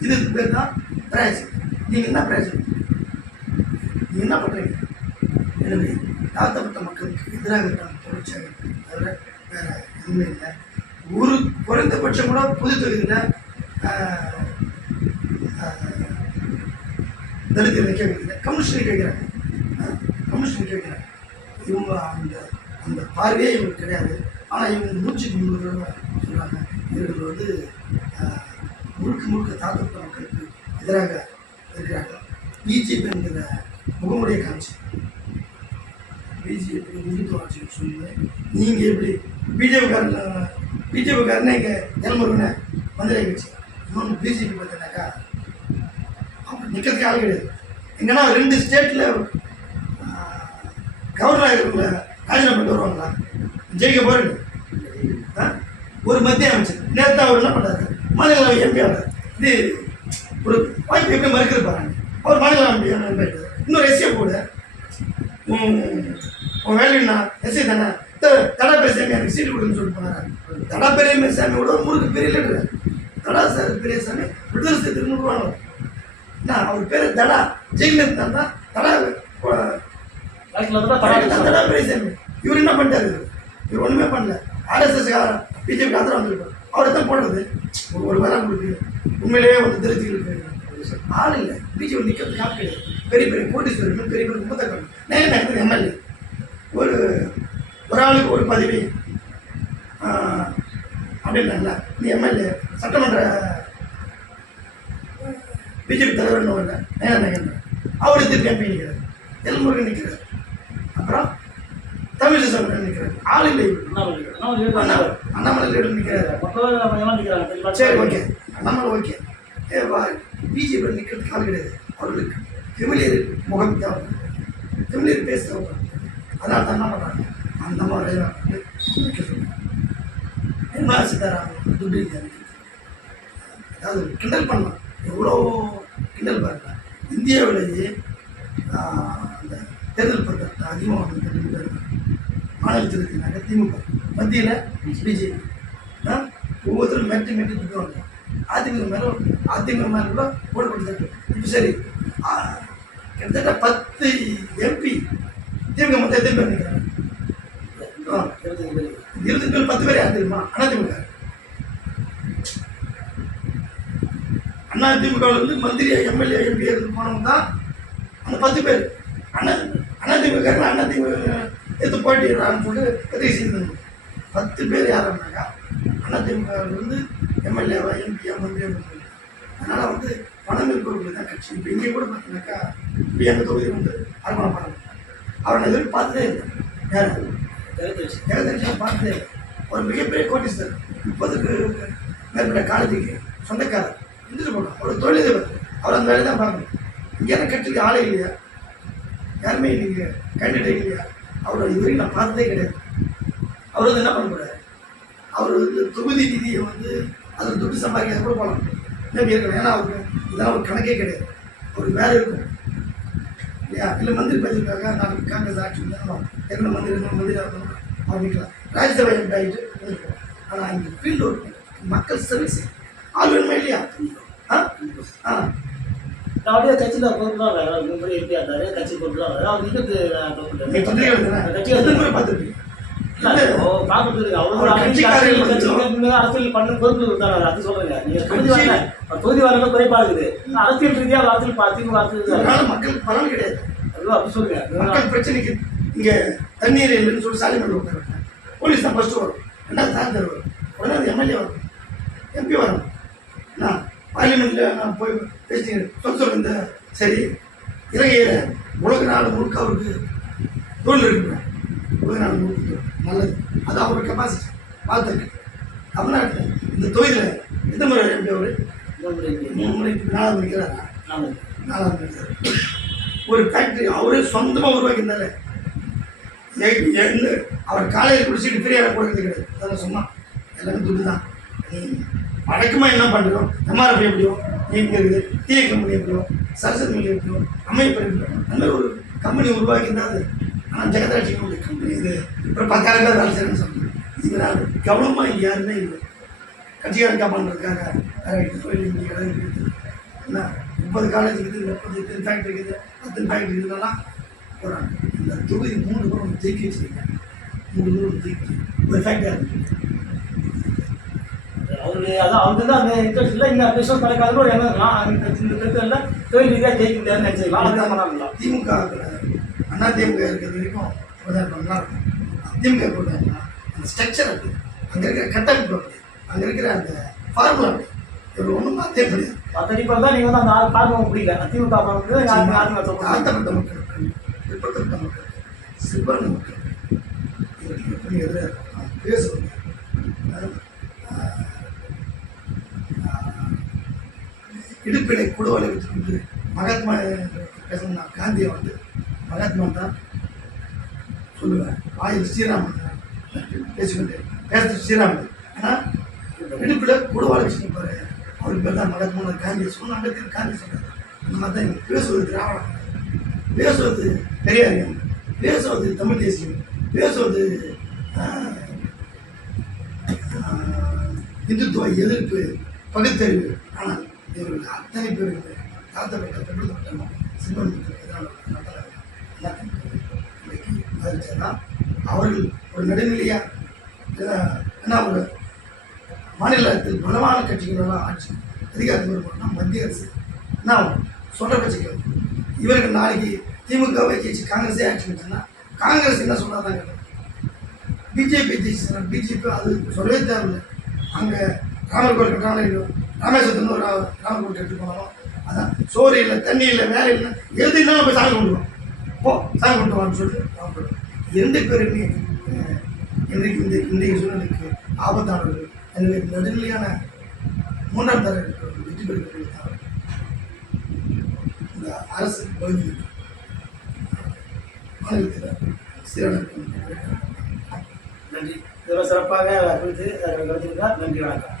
இதுக்கு பேர் தான் பிரயாசம். நீங்கள் என்ன பிரயாசம்? நீங்கள் என்ன பண்ணுறீங்க? எனவே தாழ்த்தப்பட்ட மக்களுக்கு எதிராக இருக்காங்க தொடர்ச்சியாக. தவிர வேறு எதுவுமே இல்லை. ஒரு குறைந்தபட்சம் கூட பொது தொகுதியில் தலித்தை கேட்குறீங்க, கம்யூனிஸ்ட் கேட்குறாங்க, கம்யூனிஸ்ட் கேட்குறாங்க. இவங்க அந்த அந்த பார்வையே இவங்களுக்கு கிடையாது. ஆனால் இவங்க 103 சொல்கிறாங்க இவர்கள் வந்து முழுக்க தாழ்த்தப்பட்ட மக்களுக்கு எதிராக இருக்கிறாங்க. பிஜேபி என்கிற முகமுடைய காட்சி பிஜேபி இந்துத்துவ ஆட்சின்னு சொல்லி நீங்கள் எப்படி பிஜேபிக்காரனே இங்கே ஜனமுருகனை மந்திரி கட்சி. இன்னொன்று பிஜேபி பார்த்தீங்கன்னாக்கா அவங்க நிற்கிறதுக்கு ஆள் கிடையாது. எங்கன்னா 2 ஸ்டேட்டில் கவர்னர் இருக்கிறவங்கள ராஜினாமா பண்ணிட்டு வருவாங்களா? ஜெயிக்க போகிறேன். ஒரு மத்திய அமைச்சர் நேற்று அவர் என்ன பண்ணுறாரு? மாநிலங்களவை எம்பி ஆகிறார். இது ஒரு வாய்ப்பு எப்படி மறுக்கிற பாருங்க. அவர் மாநிலங்களவை எம்பி ஆகிட்டார். இன்னொரு எஸ்ஏ போடு உன் வேலைன்னா எஸ்ஐ தானே தடா பெரியசாமி எனக்கு சீட்டு கொடுக்குன்னு சொல்லிட்டு போனார். தடா பெரியசாமி விட முழுக்க பெரிய லீடர். தடா சார் பெரியசாமி விடுதலை சேர்த்து முழுவானவர். என்ன அவர் பேர் தடா ஜெயிலில் இருந்தாருன்னா தடா தடா பெரியசாமி. இவர் என்ன பண்ணிட்டாரு? இவர் ஒன்றுமே பண்ணல. ஆர்எஸ்எஸ் பிஜேபி ஆதரவு வந்துருப்பார். அவரை தான் போடுறது ஒரு வேலை கொடுக்கு உண்மையிலேயே வந்து தெரிஞ்சுக்கிட்டு ஆள் இல்லை. பிஜேபி நிற்கிறதுக்கு ஆள் கிடையாது. பெரிய கோட்டீஸ்வரர்கள் பெரிய மூத்தக்காரர்கள் நேரம் எம்எல்ஏ ஒரு ஆளுக்கு ஒரு பதவி அப்படின்னாங்களா? நீ எம்எல்ஏ சட்டமன்ற பிஜேபி தலைவர் வரல நேரம் அவர் திருப்பி எம்பி நிற்கிறார். எல்முருகன் நிற்கிறார். அப்புறம் தமிழிசை சங்கரன் நிற்கிறார். ஆள் இல்லை. அண்ணாமலை லீடர் நிற்கிறார். சரி ஓகே அண்ணாமலை ஓகே. பிஜேபி நிற்கிறதுக்கு ஆள் கிடையாது. அவர்களுக்கு ஃபெமிலியர் முகம் தேவை, ஃபெமிலியர் பேச தேவை. அதனால தான் என்ன பண்ணுறாங்க? அந்த மாதிரி நிற்க சொல்லுங்கள். நிர்மலா சீதாராமன் துட்டு அதாவது கிண்டல் பண்ணலாம். எவ்வளோ கிண்டல் பாருங்க. இந்தியாவிலேயே அந்த தேர்தல் பத்திரத்தை அதிகமாக வந்து 2 பேர் மாநிலத்தில் இருக்கிறாங்க. திமுக மத்தியில் பிஜேபி ஒவ்வொருத்தரும் மெட்டி திட்டுவாங்க. அதிமுக மேலே கூட போட்டு. இப்போ சரி கிட்டத்தட்ட 10 எம்பி திமுக மொத்தம் எத்தனை பேர் நிற்கிறாங்க? 20 பேர் 10 பேர் யார் தெரியுமா? அதிமுகவில் வந்து மந்திரி எம்எல்ஏ எம்பி இருந்து போனவங்க தான் அந்த 10 பேர். அதிமுக எடுத்து போட்டிடுறாங்கன்னு சொல்லிட்டு பதிவு செய்திருந்தாங்க. 10 பேர் யாருன்னாக்கா அதிமுகவில் வந்து எம்எல்ஏவா எம்பியா மந்திரியா. அதனால் வந்து பணம் இருப்பவர்கள் தான் கட்சி. இப்போ இங்கே கூட பார்த்தீங்கன்னாக்கா இப்போ எங்கள் தொகுதி வந்து அரவணை பணம் அவரை எதிர்த்து பார்த்துட்டே இருந்தேன். யார் ஜெகதீஷ். ஜெகதீஷனை பார்த்து ஒரு மிகப்பெரிய கோட்டீஸ்வரர் 30க்கு மேற்பட்ட காலேஜுக்கு சொந்தக்காரர் இருந்துட்டு போட்டோம். ஒரு தொழிலதிபர். அவர் அந்த வேலையை தான் பார்க்கணும். இங்கே என்ன கட்சிக்கு ஆளே இல்லையா, யாருமே இல்லைங்க, கேண்டிடேட் இல்லையா. அவரை இதுவரைக்கும் நான் பார்த்ததே கிடையாது. அவர் வந்து என்ன பண்ண போகிறார், அவர் வந்து தொகுதி நிதியை வந்து அதில் துட்டு சம்பாதிக்க கூட போகலாம், மேபி இருக்கணும். ஏன்னா அவருக்கு இதெல்லாம் ஒரு கணக்கே கிடையாது. அவருக்கு வேலை இருக்கும் இல்லையா. இல்லை மந்திரி பதவிக்காக நாளைக்கு காங்கிரஸ் ஆட்சி இருந்தாலும் எத்தனை மந்திரி இருக்கணும் அவர் நிற்கலாம். ராஜ்யசபா எம்பி ஆகிட்டு இருந்திருக்கோம். ஆனால் இங்கே ஃபீல்டு ஒர்க் மக்கள் சர்வீஸ் ஆள் வேணுமா இல்லையா? அப்படியே கட்சியில் பொறுப்புலாம் வேறு முன்னாடி எப்படி இருந்தாரு, கட்சி பொறுப்புலாம் வேறு அவர் நிற்கிறது கட்சி பார்த்துருக்கீங்க. அரசியல் பண்ண பொறுப்பு இருந்தாரு. அது சொல்றேங்க, நீங்க தொகுதி வரல குறைபாடு இருக்குது. அரசியல் ரீதியாக அரசியல் பார்த்து மக்களுக்கு பலன் கிடையாது. அப்படி சொல்லுங்க. மக்கள் பிரச்சனைக்கு இங்கே தண்ணீர் இல்லைன்னு சொல்லி சாலைமன்ற உட்கார போலீஸ் தான் ஃபஸ்ட்டு வரும், ரெண்டாவது சார்ஜர் வரும், உடனே அது எம்எல்ஏ வரும், எம்பி வரும். நான் பார்லிமெண்ட்டில் நான் போய் பேசிட்டேன் சொல்ல இந்த சரி இலங்கையில் உலக நாடு முழுக்க அவருக்கு தொழில் இருக்குங்க. உலக நாடு முழுக்க நல்லது, அது அவரோட கெப்பாசிட்டி பார்த்துருக்கு. தமிழ்நாட்டில் இந்த தொழிலில் எந்த முறை எப்படி அவர் 3 முறைக்கு 4 முடிக்கிறாரா? 4 முடிக்கிறார். ஒரு ஃபேக்ட்ரி அவரே சொந்தமாக உருவாக்கியிருந்தாரு. அவர் காலையில் குடிச்சிட்டு ஃப்ரீயாக கொடுக்கறது கிடையாது. அதெல்லாம் சொன்னால் எல்லாமே துட்டு தான். வழக்கமாக என்ன பண்ணுறோம், எம்ஆர்எஃப் எப்படியோ நீங்க இருக்குது, டீ கம்பெனி எப்படியோ, சரஸ்வதி மில் எப்படியோ, அமைப்பு எப்படியோ, அந்த மாதிரி ஒரு கம்பெனி உருவாக்கியிருந்தாது. ஆனால் ஜெகதாட்சியினுடைய கம்பெனி இது ஒரு 10,000 பேர் வேலை செய்யணும்னு சொல்லுங்கள். இதுக்கு நான் கவனமாக இங்கே யாருமே இல்லை. கட்சிக்காரன் காப்பாடுறதுக்காக வேறு தொழில் இங்கே இடம் இருக்குது. என்ன 30 காலேஜ் இருக்குது, 30 ஃபேக்ட்ரி இருக்குது, 10 ஃபேக்ட்ரி இருக்குதுலாம் போகிறாங்க. இந்த தொகுதி 3 பேரும் ஜெயிக்க வச்சுருக்கேன். 3 பேரும் ஜெயிக்க ஒரு ஃபேக்டரி அவருக்கு அதான் அவருக்கு தான் அந்த இன்ட்ரெஸ்ட் இல்லை. இந்த பிசினஸ் நடக்காத ஒரு எண்ணம் இருக்கலாம். இந்த பிரச்சனை தொழில் ரீதியாக ஜெயிக்க முடியாதுன்னு நினச்சிக்கலாம். அதுதான் பண்ணலாம். திமுக அதிமுக இருக்கிறது வரைக்கும் நல்லா இருக்கும். அதிமுக போட்டாங்கன்னா அந்த ஸ்ட்ரக்சர் அப்படி, அங்கே இருக்கிற கட்டமைப்பு அப்படி, அங்கே இருக்கிற அந்த ஃபார்முலா அப்படி, இவர் ஒன்றும் மாற்றே முடியாது. இப்போ தான் நீங்கள் வந்து அந்த பார்க்க முடியல. திமுக தாழ்த்தப்பட்ட மக்கள், பிற்படுத்தப்பட்ட மக்கள், சிறுபான்மை மக்கள் இவருக்கு எதிராக பேசுவாங்க. இடுப்பிடை குடுவலை வச்சுக்கொண்டு மகாத்மா பேசணும்னா காந்தியை வந்து மகாத்மா தான் சொல்லுவேன். ஆயுள் ஸ்ரீராமன் பேசிக்கொண்டு பேசுறது ஸ்ரீராமன். ஆனால் இடுப்பிட குடுவாலை வச்சுருப்பாரு, அவருக்கு பேர் தான் மகாத்மா காந்தியை சொன்ன அம்பேத்கர் காந்தி சொல்கிறார். அந்த மாதிரி தான் இவங்க பேசுவது திராவிடம், பேசுவது பெரியாரியம், பேசுவது தமிழ் தேசியம், பேசுவது இந்துத்துவ எதிர்ப்பு, பகுத்தறிவு. ஆனால் இவர்கள் அத்தனை பேருக்கு தாழ்த்தப்பட்ட பிற்படுத்தப்பட்ட சிறுபான்மைக்கு எதிரான இன்னைக்கு அறிவிச்சா அவர்கள் ஒரு நடுநிலையாக ஏன்னா ஒரு மாநிலத்தில் பலமான கட்சிகளெல்லாம் ஆட்சி அதிகாரத்தில் வரும்போதுனா மத்திய அரசு நான் சொல்கிற பட்சம் இவர்கள் நாளைக்கு திமுகவை ஜெயிச்சு காங்கிரஸே ஆட்சி வச்சுன்னா காங்கிரஸ் என்ன சொன்னாதான் கேட்கும். பிஜேபி ஜெயிச்சுன்னா பிஜேபி அது சொல்லவே தேவையில்லை. அங்கே ராமர் கோயில் கட்டாலும் இல்லையோ, ராமேஸ்வரத்துன்னு ஒரு ராமர் கோயில் கட்டி போனாலும் அதான் சோறு இல்லை, தண்ணி இல்லை, வேலை இல்லை, எது இல்லைன்னா போய் சாமி கொண்டுவோம். போ சாமி கொண்டு வான்னு சொல்லிட்டு 2 பேருமே இன்றைக்கு இன்றைய சூழ்நிலைக்கு ஆபத்தானவர்கள். எனவே நடுநிலையான 3ஆம் தர வெற்றி பெறுகிறது இந்த அரசு பகுதி மாநிலத்தில் சீரமைப்பு. நன்றி. இதெல்லாம் சிறப்பாக குறித்து நன்றி. வணக்கம்.